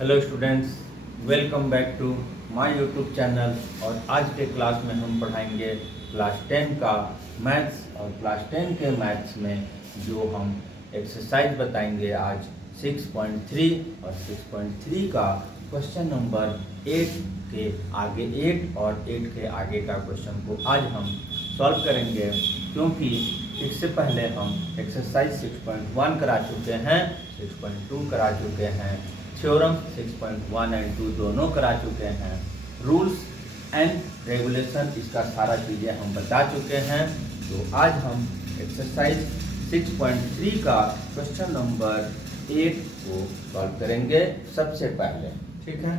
Hello students, welcome back to my YouTube channel. और आज के क्लास में हम पढ़ाएंगे क्लास 10 का मैथ्स। और क्लास 10 के मैथ्स में जो हम एक्सरसाइज बताएंगे आज 6.3 और 6.3 का क्वेश्चन नंबर 8 के आगे 8 और 8 के आगे का क्वेश्चन को आज हम सॉल्व करेंगे, क्योंकि इससे पहले हम एक्सरसाइज 6.1 करा चुके हैं, 6.2 करा चुके हैं, थ्योरम 6.1 एंड 2 दोनों करा चुके हैं, रूल्स एंड रेगुलेशन इसका सारा चीज़ें हम बता चुके हैं। तो आज हम एक्सरसाइज 6.3 का क्वेश्चन नंबर 8 को सॉल्व करेंगे सबसे पहले, ठीक है।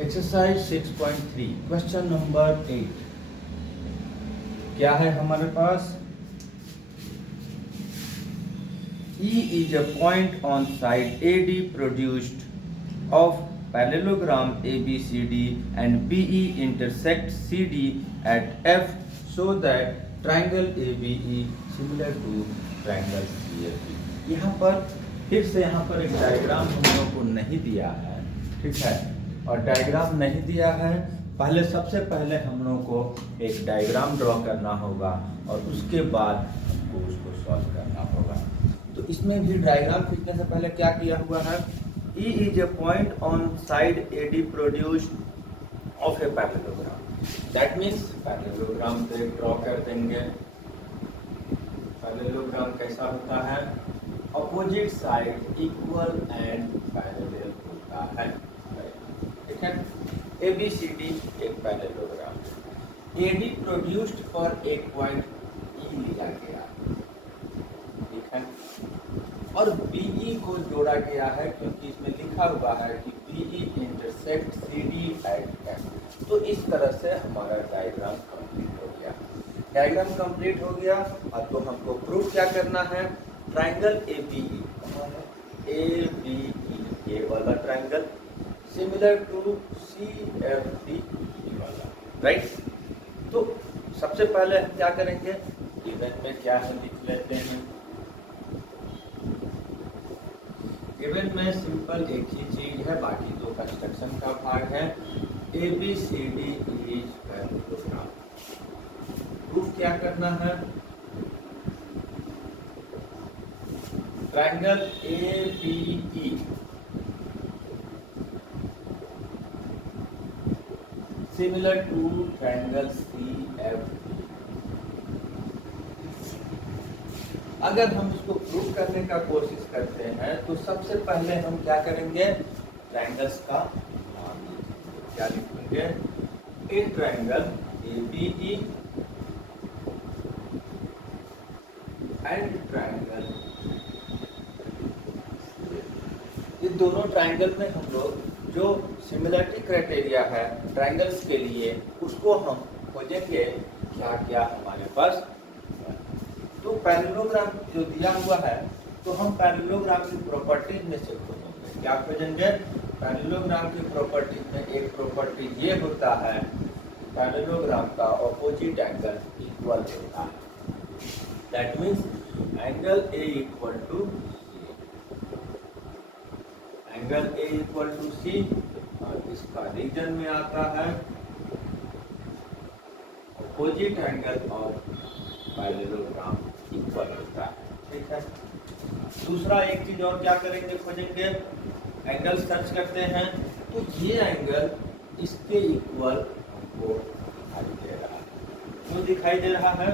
एक्सरसाइज 6.3 क्वेश्चन नंबर 8 क्या है हमारे पास? E is a point on side AD produced of parallelogram ABCD and BE intersects CD at F so that triangle ABE similar to triangle CFE। यहाँ पर फिर से यहाँ पर एक डायग्राम हम लोग को नहीं दिया है, ठीक है। और डायग्राम नहीं दिया है, पहले सबसे पहले हम लोगों को एक डायग्राम ड्रॉ करना होगा और उसके बाद हमको उसको सॉल्व करना होगा। तो इसमें भी डायग्राम खींचने से पहले क्या किया हुआ है? E is a point on side AD produced of a parallelogram। That means parallelogram पे ड्रॉ कर देंगे। पैरेललोग्राम कैसा होता है? Opposite side equal and parallel होता है, ठीक है। ABCD एक पैरेललोग्राम, AD प्रोड्यूस्ड फॉर एक पॉइंट E लिया गया, ठीक है। और BE को जोड़ा गया है, क्योंकि इसमें लिखा हुआ है कि BE intersect CD at F। तो इस तरह से हमारा डायग्राम कंप्लीट हो गया। डायग्राम कंप्लीट हो गया, अब तो हमको प्रूफ क्या करना है? ट्राइंगल ABE, ABE ये वाला ट्राइंगल सिमिलर टू CFD वाला, राइट। तो सबसे पहले हम क्या करेंगे? गिवन में क्या है लिख लेते हैं। गिवन में सिंपल एक ही चीज है, बाकी दो कंस्ट्रक्शन का भाग है। ABCD is parallelogram. प्रूफ क्या करना है? Triangle ABE similar to triangle CFD। अगर हम इसको प्रूव करने का कोशिश करते हैं तो सबसे पहले हम क्या करेंगे? ट्राइंगल्स का नाम लिखेंगे। क्या लिखेंगे? In triangle ABE and triangle, ये दोनों ट्राइंगल में हम लोग जो सिमिलरिटी क्राइटेरिया है ट्राइंगल्स के लिए, उसको हम खोजेंगे क्या क्या हमारे पास। तो पैरेललोग्राम जो दिया हुआ है, तो हम पैरेललोग्राम की प्रॉपर्टीज में से खोजेंगे। क्या खोजेंगे? पैरेललोग्राम की प्रॉपर्टीज में एक प्रॉपर्टी ये होता है, पैरेललोग्राम का ऑपोजिट एंगल इक्वल होता है। That means angle A equal to angle A equal to C, और इसका रीजन में आता है opposite angle of parallelogram equal होता है, ठीक है। दूसरा एक चीज और क्या करेंगे? खोजेंगे, एंगल सर्च करते हैं, तो ये एंगल इसके इक्वल हमको दिखाई दे रहा है। क्यों दिखाई दे रहा है?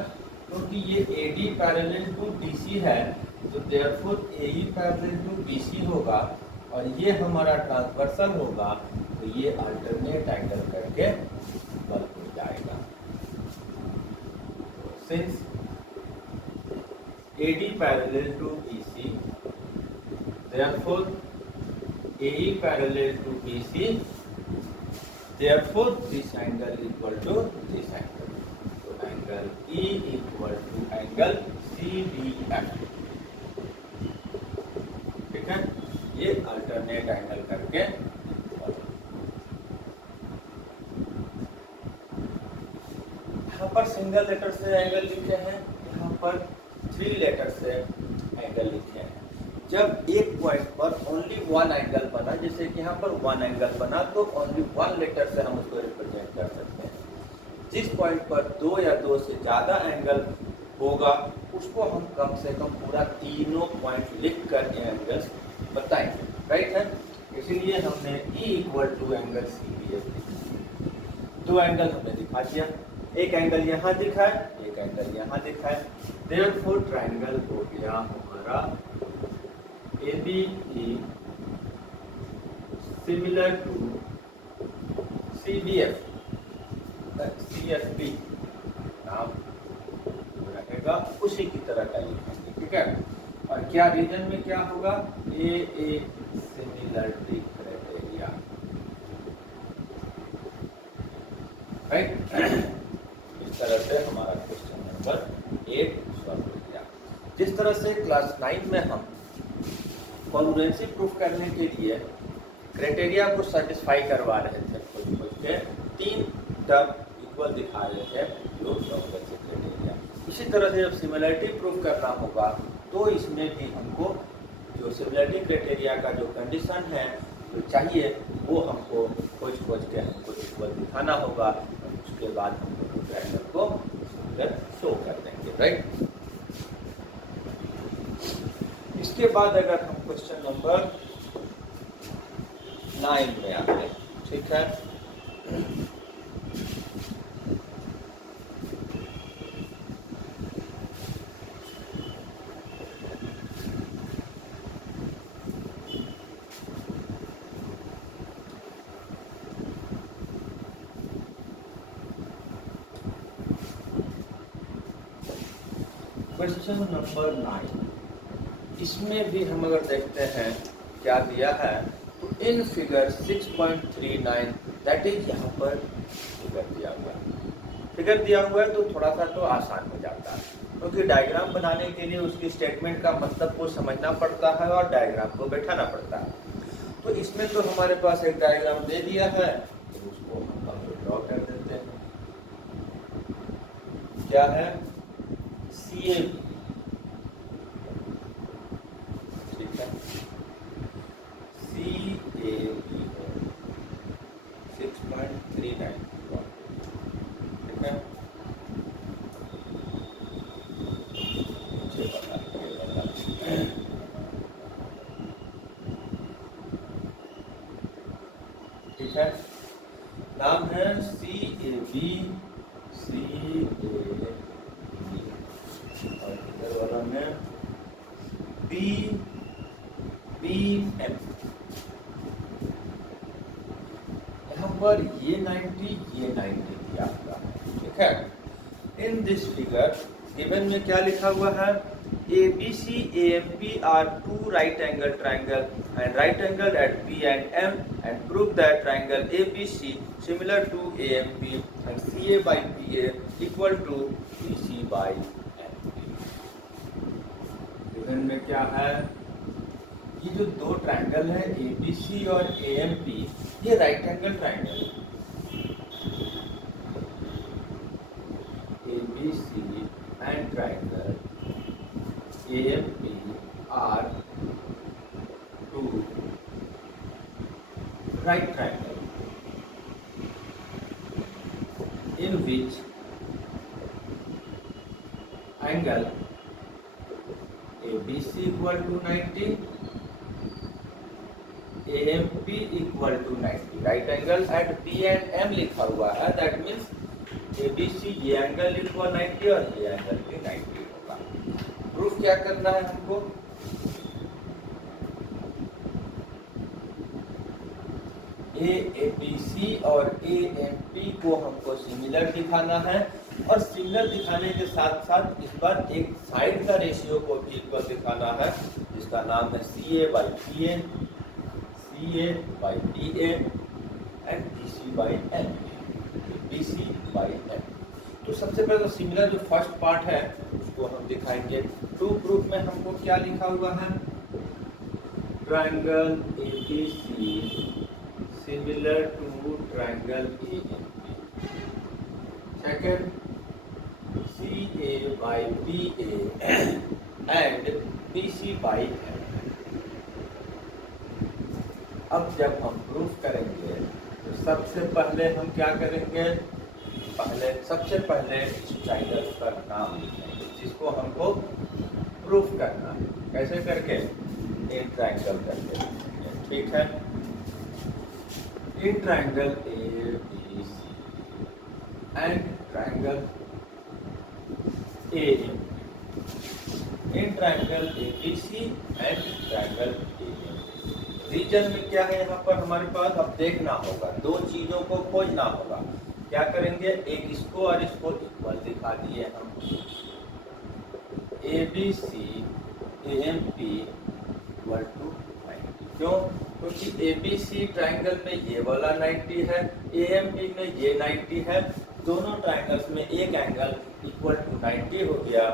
क्योंकि ये AD पैरेलल टू BC है, तो therefore AE parallel to BC होगा, और ये हमारा ट्रांसवर्सल होगा, तो ये अल्टरनेट एंगल करके इक्वल हो जाएगा। Since AD parallel to BC, therefore AE parallel to BC, therefore this angle equal to this angle. So angle E equal to angle CDF, ठीक है। ये अल्टरनेट एंगल करके सिंगल लेटर से angle लिखे हैं, यहाँ पर 3 लेटर से एंगल लिखे हैं। जब एक पॉइंट पर ओनली 1 एंगल बना, जैसे कि यहाँ पर 1 एंगल बना, तो ओनली 1 लेटर से हम उसको रिप्रेजेंट कर सकते हैं। जिस पॉइंट पर 2 या 2 से ज़्यादा एंगल होगा उसको हम कम से कम पूरा तीनों पॉइंट लिख कर एंगल्स बताएंगे, राइट है। इसीलिए हमने E = एंगल CBF 2 एंगल हमने दिखा दिया, एक एंगल यहाँ दिखा है, एक एंगल यहाँ दिखा है। देयरफॉर ट्रायंगल हो गया हमारा ABE similar to CBF CFB नाम रहेगा, उसी की तरह का लिखेंगे, ठीक है। और क्या रीजन में क्या होगा, ए सिमिलरिटी क्राइटेरिया, राइट। इस तरह से हमारा क्वेश्चन नंबर 8 सॉल्व हो गया। जिस तरह से क्लास 9 में हम कॉन्ग्रुएंसी प्रूफ करने के लिए क्राइटेरिया को सेटिस्फाई करवा रहे थे, खोज के 3 टर्म इक्वल दिखा रहे थे जो कॉन्ग्रुएंसी क्राइटेरिया, इसी तरह से जब सिमिलरिटी प्रूफ करना होगा तो इसमें भी हमको जो सिमिलरिटी क्राइटेरिया का जो कंडीशन है जो चाहिए वो हमको खोज के हमको इक्वल दिखाना होगा। उसके बाद हम ट्रायंगल को शो कर देंगे, राइट। इसके बाद अगर हम क्वेश्चन नंबर 9 में आते हैं, ठीक है। क्वेश्चन नंबर 9, इसमें भी हम अगर देखते हैं क्या दिया है, तो इन फिगर 6.39 दैट इज यहाँ पर फिगर दिया हुआ है। फिगर दिया हुआ है तो थोड़ा सा तो आसान हो जाता है, क्योंकि डायग्राम बनाने के लिए उसकी स्टेटमेंट का मतलब को समझना पड़ता है और डायग्राम को बैठाना पड़ता है। तो इसमें तो हमारे पास एक डायग्राम दे दिया है, तो उसको हम ड्रॉ कर देते हैं। क्या है, CAB, ठीक है, CAB 6.39, ठीक है। ठीक है, नाम है CAB और इधर वाला में BM। यहाँ पर ये 90 दिया हुआ है, ठीक है। इन दिस फिगर गिवन में क्या लिखा हुआ है, ABC AMP are 2 right angle triangle and right angle at P and M and prove that triangle ABC similar to AMP and CA by PA equal to BC by MP। Given में क्या है, ये जो 2 triangle है ABC और AMP, ये right angle triangle है। ABC and triangle AMP are 2 right triangle in which angle ABC equal to 90, AMP equal to 90। Right angle at P and M लिखा हुआ है, दैट मीन्स ABC ये angle लिखा 90 और ये एंगल भी 90 होगा। प्रूफ क्या करना है हमको, ABC और AMP को हमको सिमिलर दिखाना है, और सिमिलर दिखाने के साथ साथ इस बार एक साइड का रेशियो को भी इक्वल दिखाना है, जिसका नाम है CA by PA, CA by DA and BC by MP, BC by MP। तो सबसे पहले तो सिमिलर जो फर्स्ट पार्ट है उसको हम दिखाएंगे। टू प्रूफ में हमको क्या लिखा हुआ है, triangle ABC similar to triangle AMP। Second, by BA and BC by MA। अब जब हम प्रूफ करेंगे तो सबसे पहले हम क्या करेंगे, सबसे पहले इस ट्राइंगल का नाम लिखेंगे जिसको हमको प्रूफ करना है। कैसे करके, इन ट्राइंगल करके, ठीक है। In triangle ABC and triangle AM, in triangle ABC and triangle AM। Reason में क्या है यहाँ पर हमारे पास, अब देखना होगा, दो चीजों को खोजना होगा। क्या करेंगे, एक इसको और इसको इक्वल दिखा दिए हम, ABC AMP इक्वल टू 90। क्यों, क्योंकि ABC ट्राइंगल में ये वाला 90 है, AMP में ये 90 है, दोनों ट्राइंगल्स में एक एंगल इक्वल टू 90 हो गया।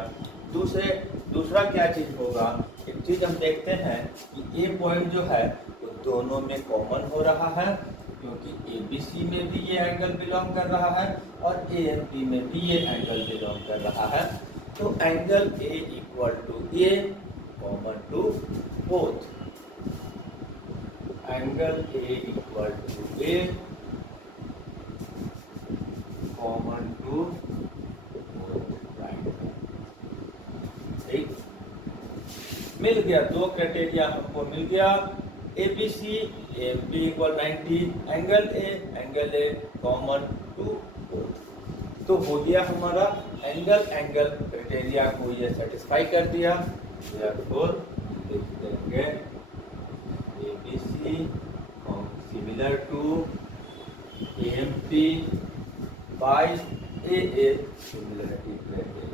दूसरा क्या चीज होगा, एक चीज हम देखते हैं कि ए पॉइंट जो है वो दोनों में कॉमन हो रहा है, क्योंकि ABC में भी ये एंगल बिलोंग कर रहा है और AMP में भी ये एंगल बिलोंग कर रहा है। तो angle A equal to A common to both, angle A equal to A common to both triangle. ठीक, मिल गया, दो क्राइटेरिया हमको मिल गया, ABC AMP equal 90, angle A common to both. तो हो गया हमारा एंगल क्राइटेरिया को ये सेटिस्फाई कर दिया। therefore लिख देंगे ABC similar to AMP by AA similarity criteria.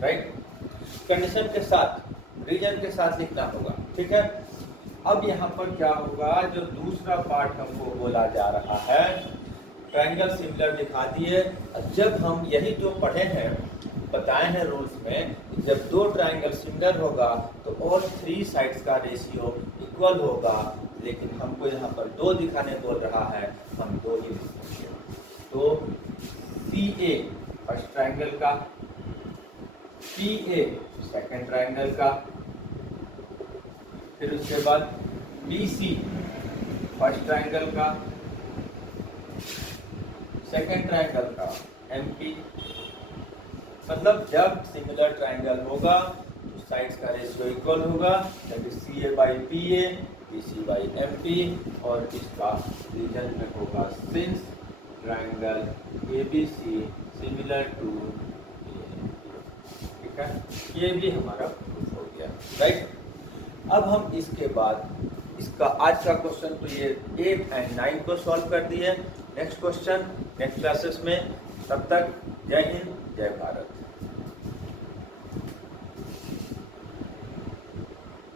Right, condition के साथ, रीजन के साथ लिखना होगा, ठीक है। अब यहाँ पर क्या होगा, जो दूसरा पार्ट हमको बोला जा रहा है, ट्रायंगल सिमिलर दिखा दिए। जब हम यही जो पढ़े हैं, बताए हैं रूल्स में, जब दो ट्रायंगल सिमिलर होगा तो ऑल थ्री साइड्स का रेशियो इक्वल होगा, लेकिन हमको यहाँ पर दो दिखाने बोल रहा है, हम दो ही लिखेंगे। तो CA फर्स्ट ट्रायंगल का, PA सेकंड ट्रायंगल का, फिर उसके बाद BC फर्स्ट ट्रायंगल का, सेकंड ट्रायंगल का MP। मतलब जब सिमिलर ट्रायंगल होगा तो साइड्स का रेशियो इक्वल होगा, that is CA by PA, BC by MP, और इसका रीजन में होगा since triangle ABC similar to AMP। ठीक है, ये भी हमारा प्रूफ हो गया, राइट। अब हम इसके बाद इसका आज का क्वेश्चन तो ये 8 एंड 9 को सॉल्व कर दिए। नेक्स्ट क्वेश्चन नेक्स्ट क्लासेस में, तब तक जय हिंद जय भारत।